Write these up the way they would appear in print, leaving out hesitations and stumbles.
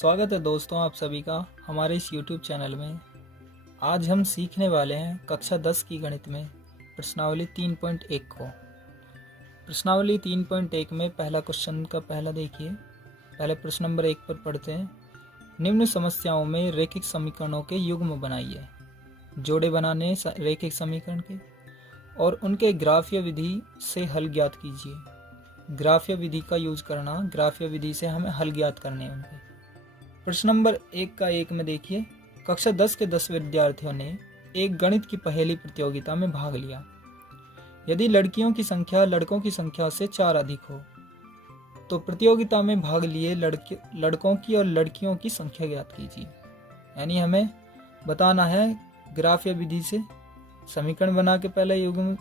स्वागत है दोस्तों आप सभी का हमारे इस YouTube चैनल में। आज हम सीखने वाले हैं कक्षा 10 की गणित में प्रश्नावली 3.1 को। प्रश्नावली 3.1 में पहला क्वेश्चन का पहला देखिए। पहले प्रश्न नंबर 1 पर पढ़ते हैं। निम्न समस्याओं में रैखिक समीकरणों के युग्म बनाइए। जोड़े बनाने रैखिक समीकरण के और उनके ग्राफीय विधि से हल ज्ञात कीजिए। ग्राफीय विधि का यूज करना, ग्राफीय विधि से हमें हल ज्ञात करने हैं उनके। प्रश्न नंबर 1 का 1 में देखिए, कक्षा 10 के 10 विद्यार्थियों ने एक गणित की पहेली प्रतियोगिता में भाग लिया। यदि लड़कियों की संख्या लड़कों की संख्या से 4 अधिक हो तो प्रतियोगिता में भाग लिए लड़कों की और लड़कियों की संख्या ज्ञात कीजिए। यानी हमें बताना है ग्राफीय विधि से समीकरण बना के पहले युग्म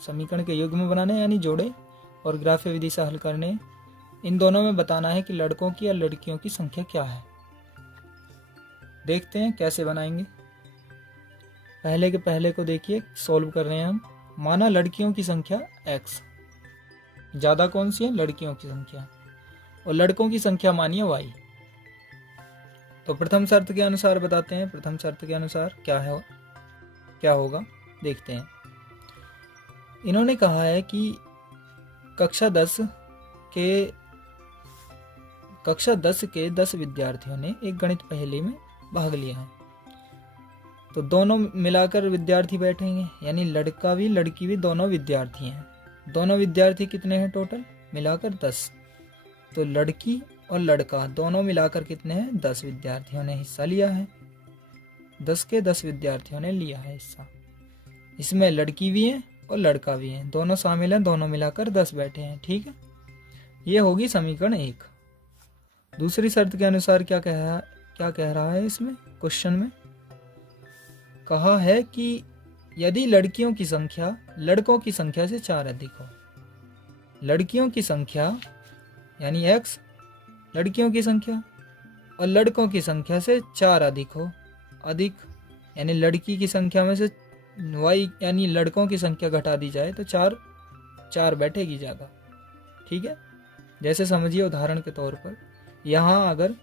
समीकरण के युग्म बनाने यानी जोड़े, और ग्राफीय विधि से हल करने। इन दोनों में बताना है कि लड़कों की या लड़कियों की संख्या क्या है। देखते हैं कैसे बनाएंगे। पहले के पहले को देखिए, सॉल्व कर रहे हैं हम। माना लड़कियों की संख्या x, ज्यादा कौन सी है? लड़कियों की संख्या, और लड़कों की संख्या मानिए y। तो प्रथम शर्त के अनुसार बताते हैं। प्रथम शर्त के अनुसार क्या होगा देखते हैं। इन्होंने कहा है कि कक्षा 10 के 10 विद्यार्थियों ने एक गणित पहेली में भाग लिया है। तो दोनों मिलाकर विद्यार्थी बैठेंगे, यानी लड़का भी लड़की भी दोनों विद्यार्थी हैं। दोनों विद्यार्थी कितने हैं टोटल? मिलाकर 10। तो लड़की और लड़का दोनों मिलाकर कितने हैं? 10 विद्यार्थियों ने हिस्सा लिया है। 10 के 10 विद्यार्थियों ने लिया है हिस्सा। इसमें लड़की भी है और लड़का भी है, दोनों शामिल हैं, दोनों मिलाकर 10 बैठे हैं। ठीक है, ये होगी समीकरण 1। दूसरी शर्त के अनुसार क्या कह रहा है इसमें क्वेश्चन में? कहा है कि यदि लड़कियों की संख्या लड़कों की संख्या से 4 अधिक हो। लड़कियों की संख्या यानी x, लड़कियों की संख्या, और लड़कों की संख्या से 4 अधिक हो। अधिक यानी लड़की की संख्या में से y यानी लड़कों की संख्या घटा दी जाए तो 4 बैठेगी ज़्यादा। ठीक है, जैसे समझिए उदाहरण के तौर पर, यहाँ अगर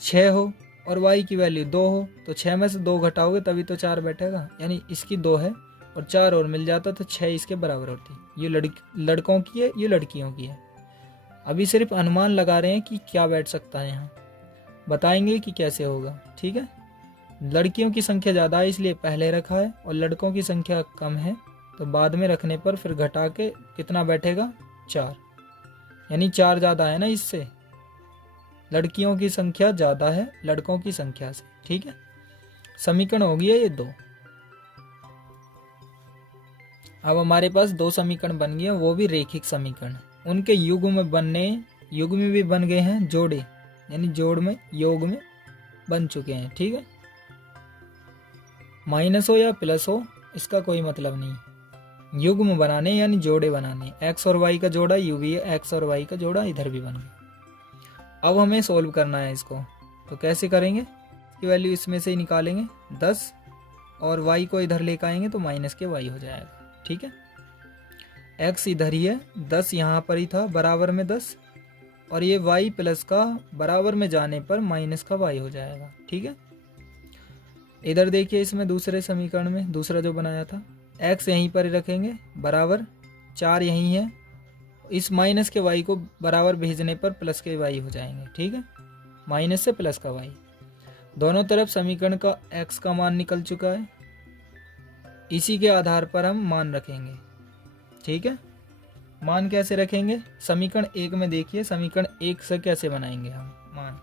6 हो और y की वैल्यू 2 हो तो 6 में से 2 घटाओगे तभी तो 4 बैठेगा। यानी इसकी 2 है और 4 और मिल जाता तो 6 इसके बराबर होती। ये लड़कों की है, ये लड़कियों की है। अभी सिर्फ अनुमान लगा रहे हैं कि क्या बैठ सकता है यहाँ, बताएंगे कि कैसे होगा। ठीक है, लड़कियों की संख्या ज़्यादा है इसलिए पहले रखा है, और लड़कों की संख्या कम है तो बाद में रखने पर फिर घटा के कितना बैठेगा? 4। यानी 4 ज़्यादा है ना, इससे लड़कियों की संख्या ज़्यादा है लड़कों की संख्या से। ठीक है, समीकरण हो गया ये 2। अब हमारे पास 2 समीकरण बन गए, वो भी रैखिक समीकरण। उनके युग्म भी बन गए हैं, जोड़े यानी योग में बन चुके हैं। ठीक है, माइनस हो या प्लस हो इसका कोई मतलब नहीं। युग्म बनाने यानी जोड़े बनाने। x और y का जोड़ा यू भी है, x और y का जोड़ा इधर भी बन गया। अब हमें सोल्व करना है इसको, तो कैसे करेंगे? इसकी वैल्यू इसमें से ही निकालेंगे 10, और y को इधर लेकर आएंगे तो माइनस के y हो जाएगा। ठीक है, x इधर ही है, 10 यहाँ पर ही था बराबर में 10, और ये y प्लस का बराबर में जाने पर माइनस का y हो जाएगा। ठीक है, इधर देखिए इसमें दूसरे समीकरण में दूसरा जो बनाया था, x यहीं पर ही रखेंगे बराबर 4 यहीं है, इस माइनस के y को बराबर भेजने पर प्लस के y हो जाएंगे। ठीक है, माइनस से प्लस का y, दोनों तरफ समीकरण का x का मान निकल चुका है। इसी के आधार पर हम मान रखेंगे। ठीक है, मान कैसे रखेंगे? समीकरण 1 में देखिए, समीकरण 1 से कैसे बनाएंगे हम मान।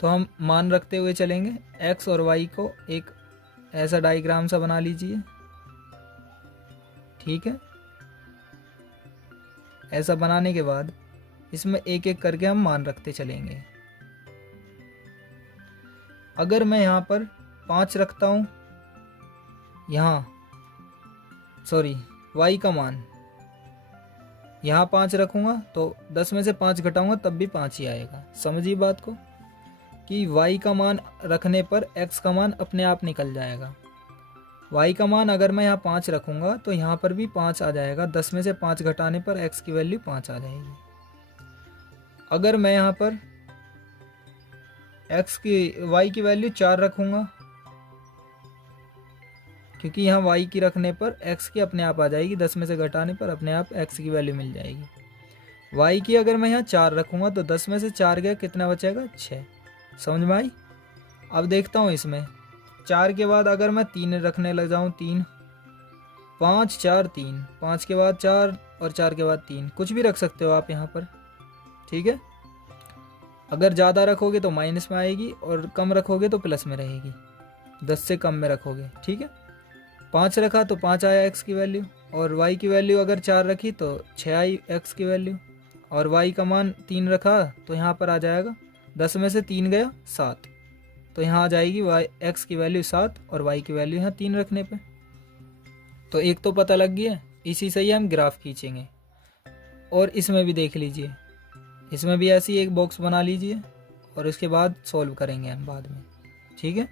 तो हम मान रखते हुए चलेंगे। x और y को एक ऐसा डायग्राम सा बना लीजिए। ठीक है, ऐसा बनाने के बाद इसमें एक एक करके हम मान रखते चलेंगे। अगर मैं यहाँ पर 5 रखता हूँ, y का मान यहाँ 5 रखूँगा तो 10 में से 5 घटाऊँगा तब भी 5 ही आएगा। समझिए बात को कि y का मान रखने पर x का मान अपने आप निकल जाएगा। y का मान अगर मैं यहाँ 5 रखूँगा तो यहाँ पर भी 5 आ जाएगा। 10 में से 5 घटाने पर x की वैल्यू 5 आ जाएगी। अगर मैं यहाँ पर वाई की वैल्यू 4 रखूँगा, क्योंकि यहाँ वाई की रखने पर एक्स की अपने आप आ जाएगी, 10 में से घटाने पर अपने आप एक्स की वैल्यू मिल जाएगी। वाई की अगर मैं यहाँ 4 रखूँगा तो 10 में से 4 गया, कितना बचेगा? 6। समझ में आई? अब देखता हूँ इसमें 4 के बाद अगर मैं 3 रखने लग जाऊँ, 3, 5, 4, 3, 5 के बाद 4 और 4 के बाद 3, कुछ भी रख सकते हो आप यहाँ पर, ठीक है। अगर ज़्यादा रखोगे तो माइनस में आएगी और कम रखोगे तो प्लस में रहेगी, 10 से कम में रखोगे, ठीक है। 5 रखा तो 5 आया एक्स की वैल्यू, और वाई की वैल्यू अगर 4 रखी तो 6 आई एक्स की वैल्यू, और वाई का मान 3 रखा तो यहाँ पर आ जाएगा 10 में से 3 गया 7, तो यहाँ आ जाएगी वाई एक्स की वैल्यू 7 और वाई की वैल्यू यहाँ 3 रखने पे। तो एक तो पता लग गया, इसी से ही हम ग्राफ खींचेंगे। और इसमें भी देख लीजिए, इसमें भी ऐसी एक बॉक्स बना लीजिए और उसके बाद सॉल्व करेंगे हम बाद में, ठीक है।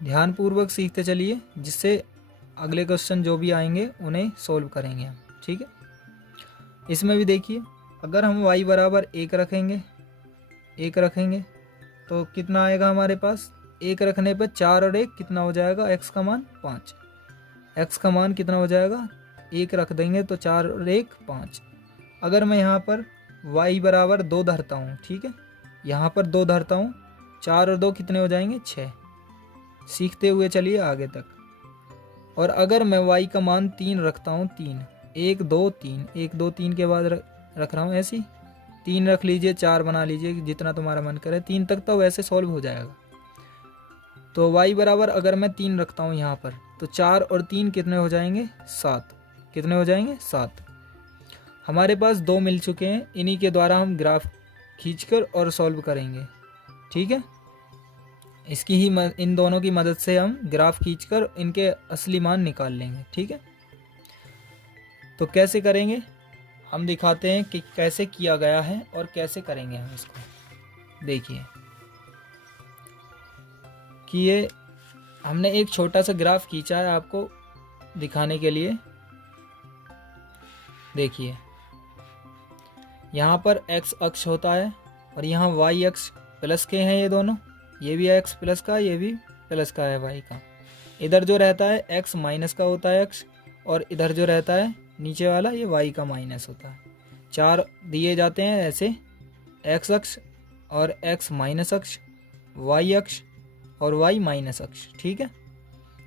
ध्यानपूर्वक सीखते चलिए, जिससे अगले क्वेश्चन जो भी आएंगे उन्हें सॉल्व करेंगे हम, ठीक है। इसमें भी देखिए, अगर हम y बराबर 1 रखेंगे, 1 रखेंगे तो कितना आएगा हमारे पास? 1 रखने पर 4 और 1 कितना हो जाएगा? x का मान 5। x का मान कितना हो जाएगा? 1 रख देंगे तो 4 और 1 5। अगर मैं यहाँ पर y बराबर 2 धरता हूँ, ठीक है, यहाँ पर 2 धरता हूँ, 4 और 2 कितने हो जाएंगे? 6। सीखते हुए चलिए आगे तक। और अगर मैं y का मान 3 रखता हूँ, 3, 1 2 3, 1 2 3 के बाद रख रहा हूँ, ऐसी 3 रख लीजिए, 4 बना लीजिए, जितना तुम्हारा मन करे, 3 तक तो वैसे सॉल्व हो जाएगा। तो y बराबर अगर मैं 3 रखता हूँ यहाँ पर, तो 4 और 3 कितने हो जाएंगे? 7। कितने हो जाएंगे? 7। हमारे पास 2 मिल चुके हैं, इन्हीं के द्वारा हम ग्राफ खींचकर और सॉल्व करेंगे, ठीक है। इसकी ही इन दोनों की मदद से हम ग्राफ खींचकर इनके असली मान निकाल लेंगे, ठीक है। तो कैसे करेंगे हम दिखाते हैं कि कैसे किया गया है और कैसे करेंगे हम इसको। देखिए कि ये हमने एक छोटा सा ग्राफ खींचा है आपको दिखाने के लिए। देखिए यहाँ पर x अक्ष होता है और यहाँ y अक्ष प्लस के हैं, ये दोनों, ये भी x प्लस का, ये भी प्लस का है y का। इधर जो रहता है x माइनस का होता है x, और इधर जो रहता है नीचे वाला ये y का माइनस होता है। 4 दिए जाते हैं ऐसे, x अक्ष और x माइनस अक्ष, y अक्ष और y माइनस अक्ष, ठीक है।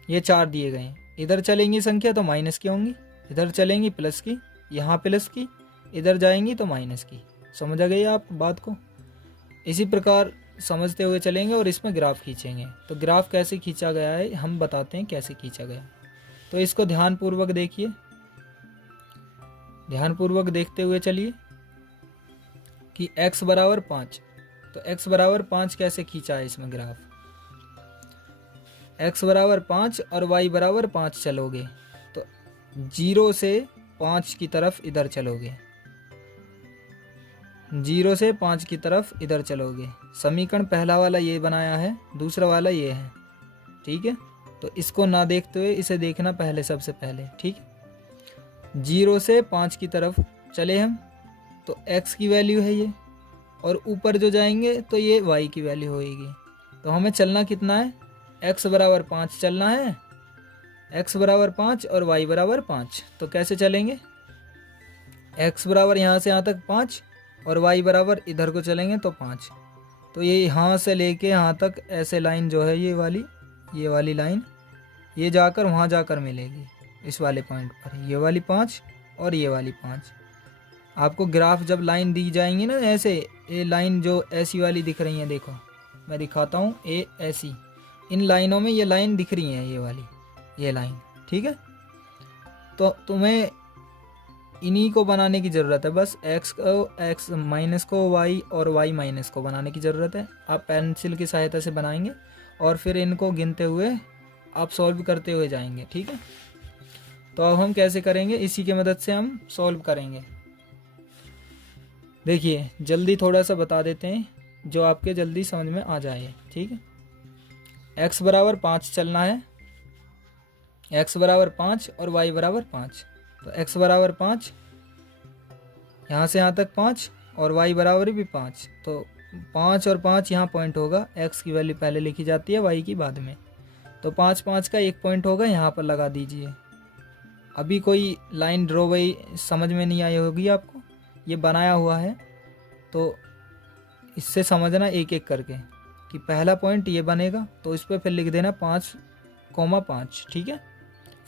ये 4 दिए गए हैं। इधर चलेंगी संख्या तो माइनस की होंगी, इधर चलेंगी प्लस की, यहाँ प्लस की, इधर जाएंगी तो माइनस की। समझ आ गई आप बात को? इसी प्रकार समझते हुए चलेंगे और इसमें ग्राफ खींचेंगे। तो ग्राफ कैसे खींचा गया है हम बताते हैं कैसे खींचा गया। तो इसको ध्यानपूर्वक देखिए, ध्यानपूर्वक देखते हुए चलिए कि x बराबर 5। तो x बराबर 5 कैसे खींचा है इसमें ग्राफ? x बराबर 5 और y बराबर 5 चलोगे तो 0 से 5 की तरफ इधर चलोगे, 0 से 5 की तरफ इधर चलोगे। समीकरण पहला वाला ये बनाया है, दूसरा वाला ये है, ठीक है। तो इसको ना देखते हुए इसे देखना पहले, सबसे पहले, ठीक है। 0 से 5 की तरफ चले हम तो x की वैल्यू है ये, और ऊपर जो जाएंगे तो ये y की वैल्यू होएगी। तो हमें चलना कितना है? x बराबर 5 चलना है, x बराबर 5 और y बराबर 5। तो कैसे चलेंगे? x बराबर यहाँ से यहाँ तक 5 और y बराबर इधर को चलेंगे तो 5। तो ये यहाँ से लेके यहाँ तक ऐसे लाइन जो है ये वाली लाइन, ये जाकर वहाँ जाकर मिलेगी इस वाले पॉइंट पर, ये वाली 5 और ये वाली 5। आपको ग्राफ जब लाइन दी जाएंगी ना ऐसे, ये लाइन जो ऐसी वाली दिख रही है, देखो मैं दिखाता हूँ, ये ऐसी, इन लाइनों में ये लाइन दिख रही है, ये वाली, ये लाइन, ठीक है। तो तुम्हें इन्हीं को बनाने की ज़रूरत है, बस x माइनस को y और y माइनस को बनाने की ज़रूरत है। आप पेंसिल की सहायता से बनाएंगे और फिर इनको गिनते हुए आप सॉल्व करते हुए जाएंगे, ठीक है। तो अब हम कैसे करेंगे, इसी की मदद से हम सॉल्व करेंगे। देखिए जल्दी थोड़ा सा बता देते हैं जो आपके जल्दी समझ में आ जाए, ठीक है। x बराबर 5 चलना है, x बराबर 5 और y बराबर 5। तो x बराबर 5, यहाँ से यहाँ तक 5 और y बराबर भी 5। तो 5 और 5 यहाँ पॉइंट होगा, x की वैल्यू पहले लिखी जाती है, y की बाद में। तो 5 5 का 1 पॉइंट होगा, यहाँ पर लगा दीजिए। अभी कोई लाइन ड्रॉ भाई समझ में नहीं आई होगी आपको, ये बनाया हुआ है तो इससे समझना एक एक करके कि पहला पॉइंट ये बनेगा तो इस पर फिर लिख देना 5,5, ठीक है।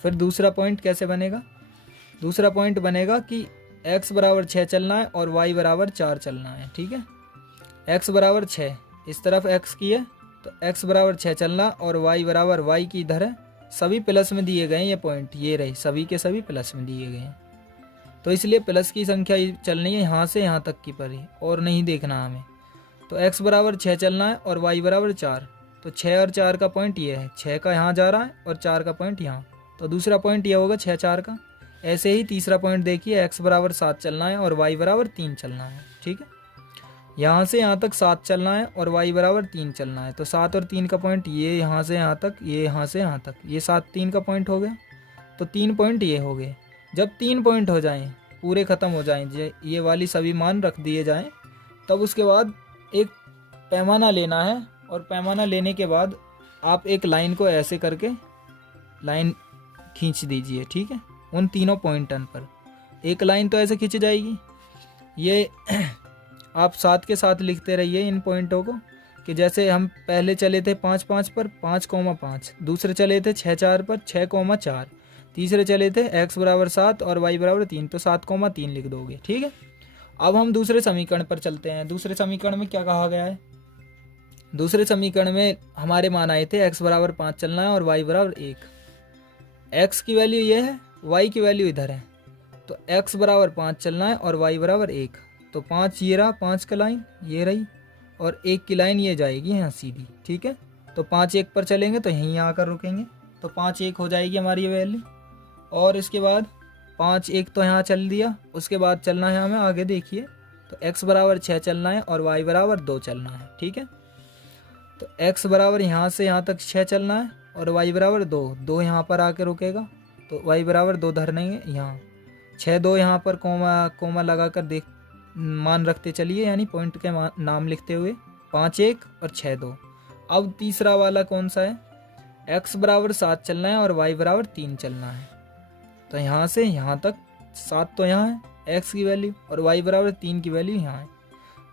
फिर दूसरा पॉइंट कैसे बनेगा, दूसरा पॉइंट बनेगा कि x बराबर 6 चलना है और y बराबर 4 चलना है, ठीक है। x बराबर 6, इस तरफ x की है तो x बराबर 6 चलना और y बराबर y की इधर है। सभी प्लस में दिए गए ये पॉइंट, ये रहे सभी के सभी प्लस में दिए गए हैं, तो इसलिए प्लस की संख्या चलनी है यहाँ से यहाँ तक की परी और नहीं देखना हमें। तो x बराबर 6 चलना है और y बराबर 4, तो 6 और 4 का पॉइंट ये है, 6 का यहाँ जा रहा है और 4 का पॉइंट यहाँ, तो दूसरा पॉइंट ये होगा 6 4 का। ऐसे ही तीसरा पॉइंट देखिए, x बराबर 7 चलना है और y बराबर 3 चलना है, ठीक है। यहाँ से यहाँ तक 7 चलना है और y बराबर 3 चलना है, तो 7 और 3 का पॉइंट ये यहाँ से यहाँ तक, ये यहाँ से यहाँ तक, ये 7 3 का पॉइंट हो गया, तो 3 पॉइंट ये हो गए। जब 3 पॉइंट हो जाएं, पूरे ख़त्म हो जाएं, ये वाली सभी मान रख दिए जाएं, तब उसके बाद एक पैमाना लेना है और पैमाना लेने के बाद आप एक लाइन को ऐसे करके लाइन खींच दीजिए, ठीक है। उन तीनों पॉइंटन पर एक लाइन तो ऐसे खींच जाएगी। ये आप साथ के साथ लिखते रहिए इन पॉइंटों को, कि जैसे हम पहले चले थे 5 5 पर 5,5, दूसरे चले थे 6 4 पर 6,4, तीसरे चले थे x बराबर 7 और y बराबर 3, तो 7,3 लिख दोगे, ठीक है। अब हम दूसरे समीकरण पर चलते हैं। दूसरे समीकरण में क्या कहा गया है, दूसरे समीकरण में हमारे मान आए थे x बराबर 5 चलना है और y बराबर 1। x की वैल्यू ये है, y की वैल्यू इधर है, तो x बराबर 5 चलना है और y बराबर 1, तो 5 ये रहा, 5 का लाइन ये रही और 1 की लाइन ये जाएगी यहाँ सीधी, ठीक है। तो 5 1 पर चलेंगे तो यहीं आकर रुकेंगे, तो 5 1 हो जाएगी हमारी ये वैल्यू। और इसके बाद 5 1 तो यहाँ चल दिया, उसके बाद चलना है हमें आगे, देखिए तो x बराबर 6 चलना है और y बराबर 2 चलना है, ठीक है। तो x बराबर यहाँ से यहाँ तक 6 चलना है और y बराबर 2, 2 यहाँ पर आके रुकेगा, तो y बराबर 2 धरनेंगे यहाँ, 6 2 यहाँ पर कोमा लगा कर देख मान रखते चलिए, यानी पॉइंट के नाम लिखते हुए 5 1 और 6 2। अब तीसरा वाला कौन सा है, x बराबर 7 चलना है और y बराबर 3 चलना है, तो यहाँ से यहाँ तक 7 तो यहाँ है x की वैल्यू और y बराबर 3 की वैल्यू यहाँ है,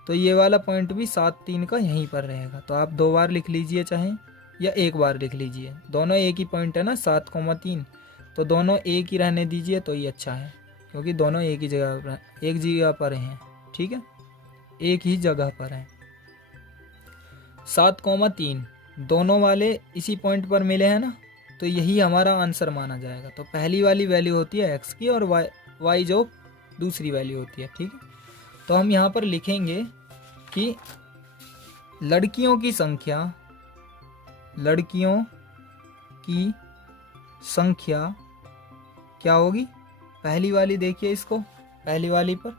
तो ये वाला पॉइंट भी 7 3 का यहीं पर रहेगा। तो आप 2 बार लिख लीजिए चाहे या 1 बार लिख लीजिए, दोनों एक ही पॉइंट है ना 7,3, तो दोनों एक ही रहने दीजिए तो ये अच्छा है, क्योंकि दोनों एक ही जगह पर हैं, ठीक है, एक ही जगह पर हैं। 7,3 दोनों वाले इसी पॉइंट पर मिले हैं ना, तो यही हमारा आंसर माना जाएगा। तो पहली वाली वैल्यू होती है x की और y जो दूसरी वैल्यू होती है, ठीक है। तो हम यहाँ पर लिखेंगे कि लड़कियों की संख्या क्या होगी, पहली वाली देखिए इसको, पहली वाली पर,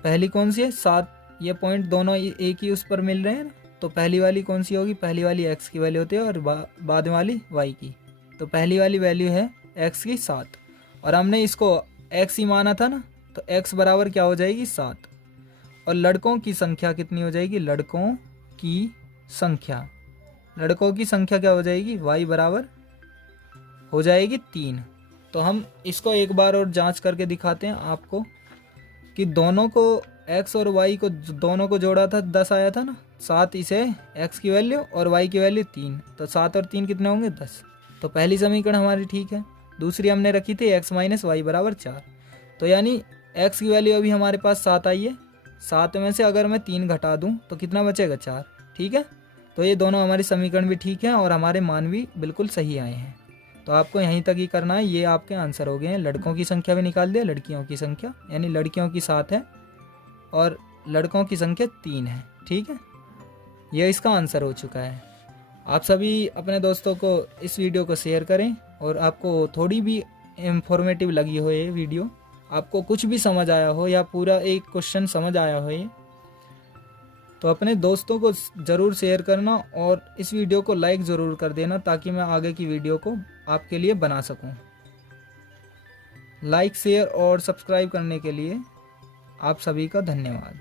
पहली कौन सी है 7, ये पॉइंट दोनों एक ही उस पर मिल रहे हैं ना, तो पहली वाली कौन सी होगी, पहली वाली x की वैल्यू होती है और बाद वाली y की, तो पहली वाली वैल्यू है x की 7 और हमने इसको x ही माना था ना, तो x बराबर क्या हो जाएगी 7 और लड़कों की संख्या कितनी हो जाएगी, लड़कों की संख्या क्या हो जाएगी, y बराबर हो जाएगी 3। तो हम इसको एक बार और जांच करके दिखाते हैं आपको कि दोनों को x और y को दोनों को जोड़ा था 10 आया था ना, 7 इसे x की वैल्यू और y की वैल्यू 3, तो 7 और 3 कितने होंगे 10। तो पहली समीकरण हमारी ठीक है। दूसरी हमने रखी थी x माइनस वाई बराबर 4, तो यानी x की वैल्यू अभी हमारे पास 7 आई है, 7 में से अगर मैं 3 घटा दूं तो कितना बचेगा 4, ठीक है। तो ये दोनों हमारी समीकरण भी ठीक है और हमारे मान भी बिल्कुल सही आए हैं। तो आपको यहीं तक ही करना है, ये आपके आंसर हो गए हैं। लड़कों की संख्या भी निकाल दिया, लड़कियों की संख्या यानी लड़कियों की 7 है और लड़कों की संख्या 3 है, ठीक है। ये इसका आंसर हो चुका है। आप सभी अपने दोस्तों को इस वीडियो को शेयर करें और आपको थोड़ी भी इंफॉर्मेटिव लगी हो ये वीडियो, आपको कुछ भी समझ आया हो या पूरा एक क्वेश्चन समझ आया हो ये, तो अपने दोस्तों को ज़रूर शेयर करना और इस वीडियो को लाइक ज़रूर कर देना ताकि मैं आगे की वीडियो को आपके लिए बना सकूं। लाइक शेयर और सब्सक्राइब करने के लिए आप सभी का धन्यवाद।